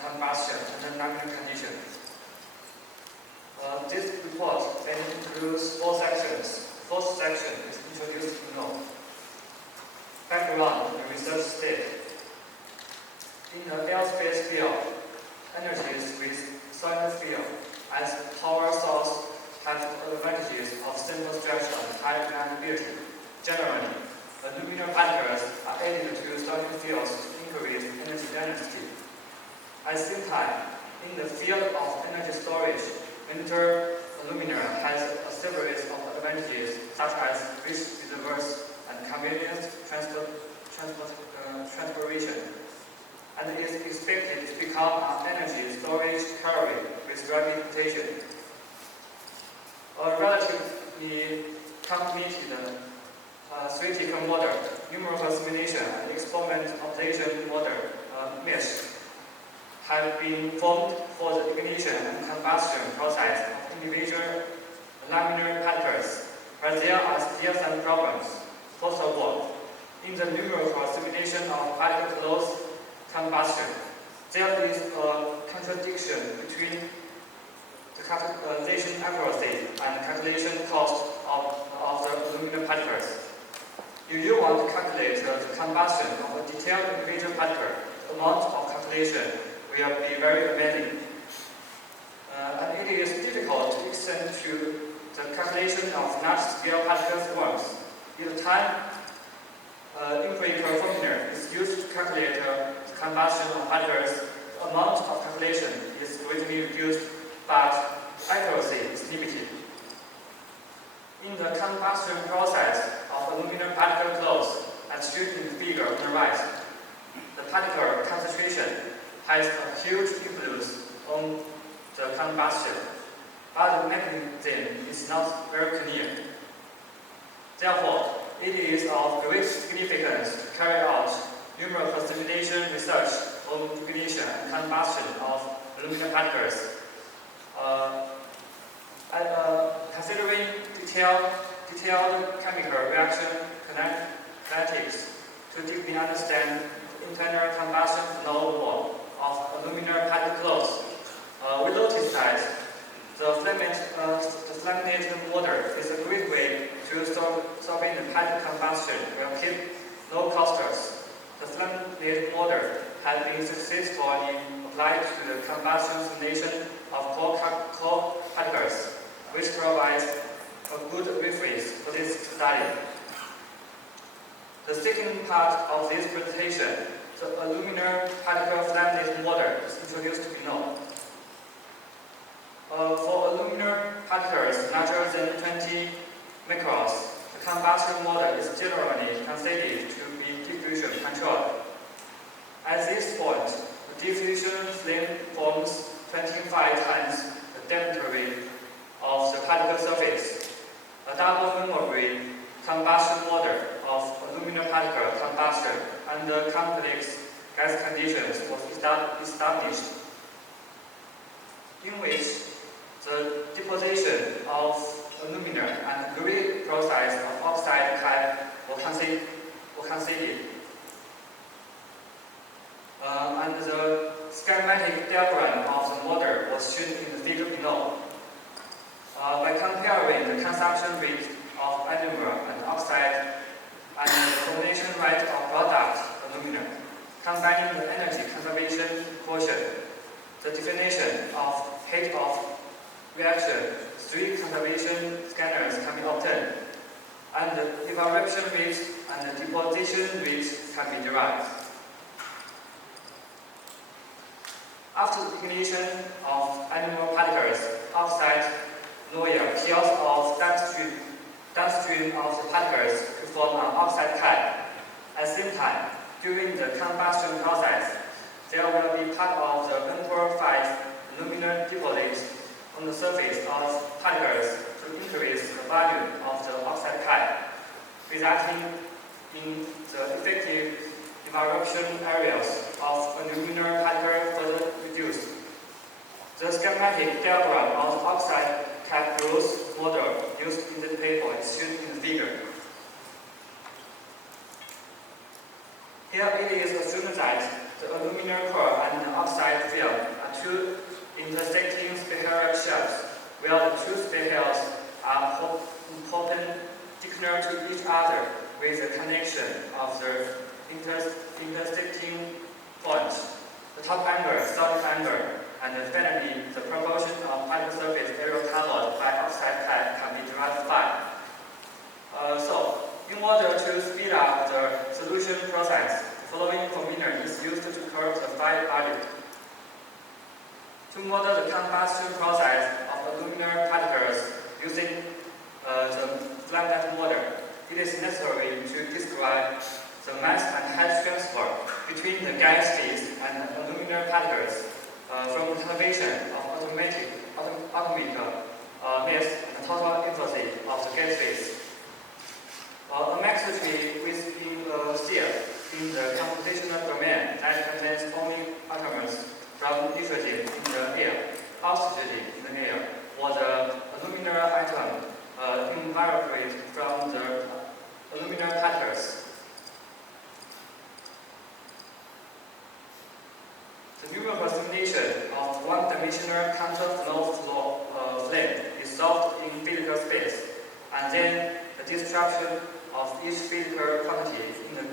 combustion under laminar condition. This report includes 4 sections. The first section is introduced below. Background and research state. In the aerospace field, energies with solid field as power source have advantages of simple structure and high reliability. Generally, aluminum particles are added to solid fields to increase energy density. At the same time, in the field of energy storage, alumina has a series of advantages such as rich reservoirs and convenient transportation, and is expected to become an energy storage carrier with rapid rotation. A relatively complicated theoretical model, numerical simulation, and experimentation model mesh have been formed for the ignition and combustion process of individual laminar particles, but there are still some problems. First of all, in the numerical simulation of particle close combustion, there is a contradiction between the calculation accuracy and calculation cost of the aluminum particles. If you want to calculate the combustion of a detailed individual particle, the amount of calculation will be very demanding. And it is difficult to extend to the calculation of large-scale particle swarms. If the time empirical formula is used to calculate the combustion of particles, the amount of calculation is greatly reduced, but accuracy is limited. In the combustion process of aluminum particle close, as shown in the figure on the right, the particle concentration has a huge influence on the combustion, but the mechanism is not very clear. Therefore, it is of great significance to carry out numerical simulation research on ignition and combustion of aluminum particles. Considering detailed chemical reaction kinetics to deeply understand the internal combustion flow of aluminum particles, we noticed that the Flamelet model is a great way to solving the particle combustion will keep low costs. The Flamelet model has been successfully applied to the combustion simulation of core particles, which provides a good reference for this study. The second part of this presentation, the aluminum particle Flamelet model, is introduced below. For aluminum particles larger than 20 microns, the combustion model is generally considered to be diffusion controlled. At this point, the diffusion flame forms 25 times the diameter of the particle surface. A double memory combustion model of aluminum particle combustion under complex gas conditions was established, in which the deposition of alumina and the grid process of oxide cap were considered. And the schematic diagram of the model was shown in the figure below. By comparing the consumption rate of alumina and oxide and the formation rate of product alumina, combining the energy conservation quotient, the definition of heat of reaction, 3 conservation scanners can be obtained, and the evaporation rate and the deposition rate can be derived. After the ignition of aluminum particles, oxide layer peels off downstream of the particles to form an oxide cap. At the same time, during the combustion process, there will be part of the unpurified aluminum deposits on the surface of particles to increase the volume of the oxide cap, resulting in the effective evaporation areas of aluminum particle further reduced. The schematic diagram of the oxide cap growth model used in the table is shown in the figure. Here it is assumed that The aluminum core and the oxide film are two intersecting spheroid shapes, where the two spheroids are perpendicular to each other with a connection of the intersecting points. The top angle, solid angle, and finally the proportion of particle surface area covered by oxide type can be derived by. So, in order to speed up the solution process, the following formula is used to curve the phi value. To model the combustion process of aluminum particles using the Flamelet model, it is necessary to describe the mass and height transfer between the gas phase and the aluminum particles from the conservation of atomic mass and total enthalpy of the gas phase. A magnitude within a cell in the computational domain that contains only atoms from nitrogen in the air, oxygen in the air, or the aluminum atom invariant from the aluminum particles. The numerical simulation of one-dimensional counterflow flame is solved in physical space, and then the distribution of each physical quantity in the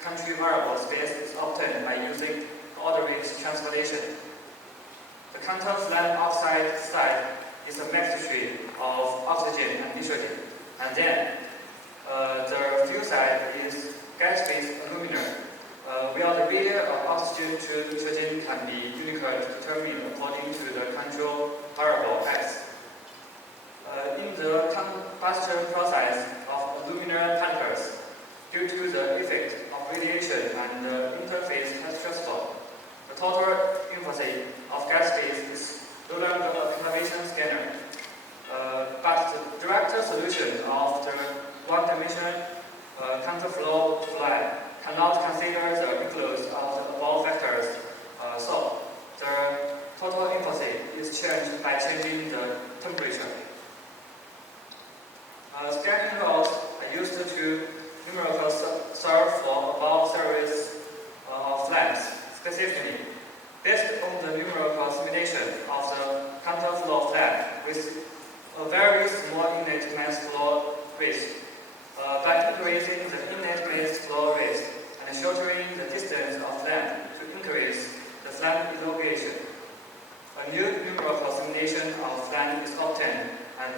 country variable space is obtained by using ordering transformation. The counter flame oxide side is a mixture of oxygen and nitrogen, and then the fuel side is gas-phase aluminum, where the ratio of oxygen to nitrogen can be uniquely determined according to the control variable X. In the combustion process of aluminum particles, due to the effect of radiation and the interface heat transfer, the total enthalpy of gas phase is no longer a conservation scanner, but the direct solution of the one-dimensional counterflow flame cannot consider the influence of the above factors, so the total enthalpy is changed by changing the temperature. Scanning rods are used to numerically solve for above series of flames. Specifically, based on the numerical simulation of the counterflow flame with a very small inlet mass flow rate, by increasing the inlet mass flow rate and shortening the distance of flame to increase the flame elongation. A new numerical simulation of flame is obtained and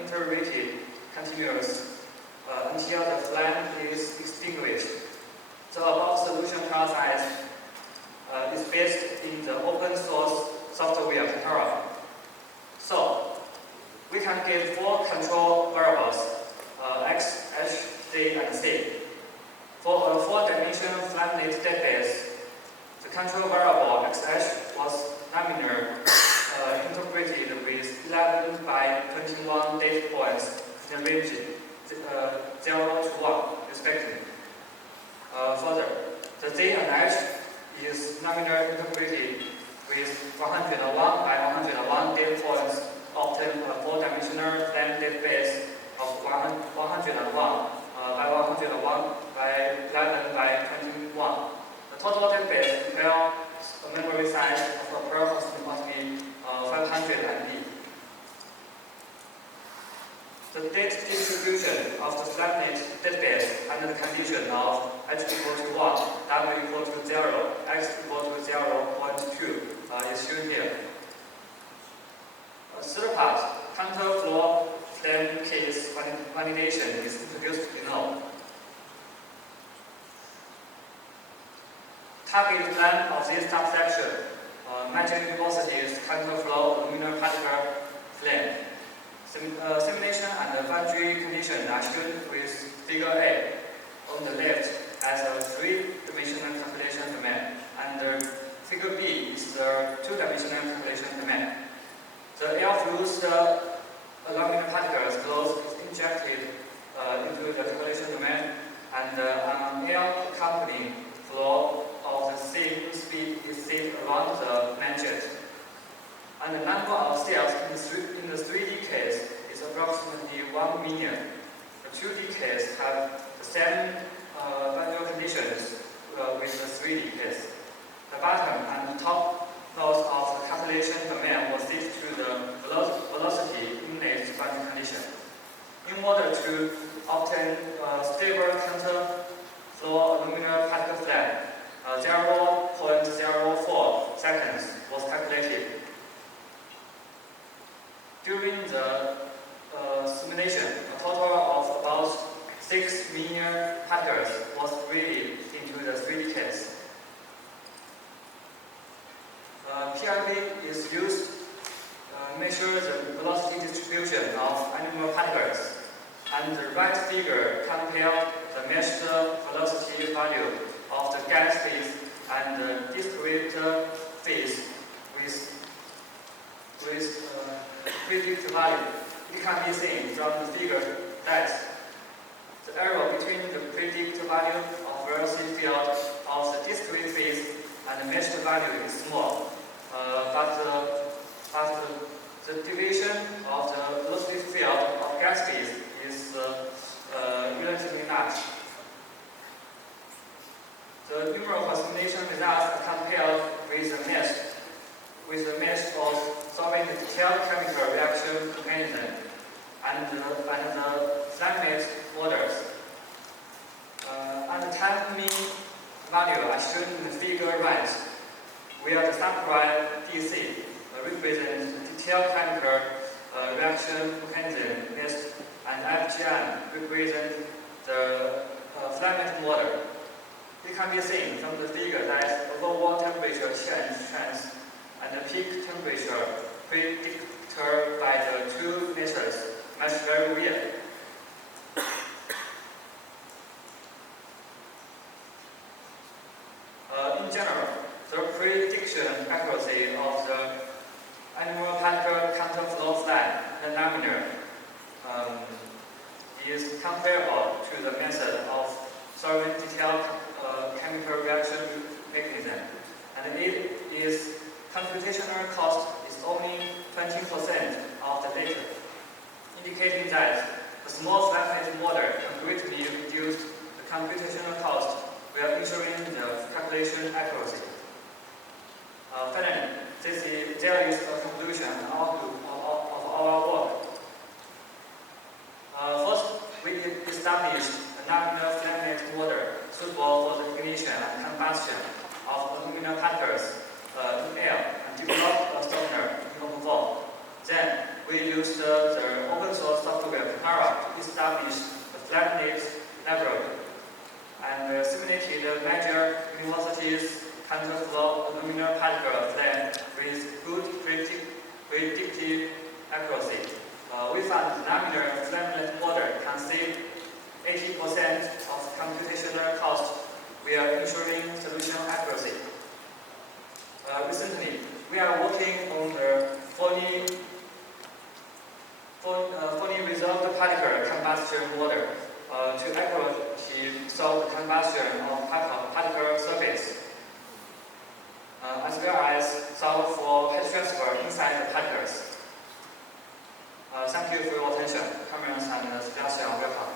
iterated continuous until the flame is extinguished. The above solution process is based in the open source software Katara. So, we can give four control variables, X, H, Z, and C. For a four-dimensional Flamelet database, the control variable XH was laminar integrated with 11 by 21 data points in the range 0 to 1, respectively. Further, the Z and H is laminar integrated with 101 by 101 data points, obtain a four-dimensional flame database of 101 by 101 by 11 by 21. The total database requires a memory size of approximately 500 MB. The date distribution of the Flamelet database under the condition of H equal to 1, W equal to 0, X equal to 0.2 is shown here. Third part, counterflow flame case validation is introduced below. Target flame of this subsection, measuring velocities counterflow aluminum particle flame. Simulation and boundary conditions are shown with figure A on the left as a three-dimensional calculation domain, and figure B is the two-dimensional calculation domain. The air flows aluminum particles flows is injected into the calculation domain, and an air accompanying flow of the same speed is set around the main jet. And the number of cells in the 3D case is approximately 1 million. The 2D case have the same stable counterflow aluminum particle flame, 0.04 seconds was calculated. During the simulation, a total of about 6 million particles was read into the 3D case. PIP is used to measure the velocity distribution of animal particles, and the right figure compares the measured velocity value of the gas phase and the discrete phase with predicted value. It can be seen from the figure that the error between the predicted value of velocity field of the discrete phase and the measured value is small, but the deviation of the velocity field of gas phase is relatively large. The numerical simulation results are compared with the mesh of solving the detailed chemical reaction mechanism and the Flamelet models. And the time mean value are shown in the figure right, where the sample DC represents the detailed chemical reaction mechanism and FGM represents the Flamelet model. It can be seen from the figure that overall temperature change trends and the peak temperature predicted by the two measures match very well. In general, the prediction accuracy of the animal particle counterflow flame, the laminar, is comparable to the method of solving detailed chemical reaction mechanism, and it is computational cost is only 20% of the data, indicating that the small Flamelet model can greatly reduce the computational cost while ensuring the calculation accuracy. Finally, there is a conclusion and outlook of our work. First, we established a laminar Flamelet model suitable for the ignition and combustion of aluminum particles in air and developed a software in OpenFOAM. Then, we used the open source software Panara to establish the Flamelet library and simulated major universities counterflow aluminum particle flame with good predictive accuracy. We found the laminar Flamelet model can save 80% of computational cost while ensuring solution accuracy. Recently, we are working on the fully resolved particle combustion model to accurately solve the combustion of particle surface, as well as solve for heat transfer inside the particles. Thank you for your attention. Cameron and Sebastian, welcome.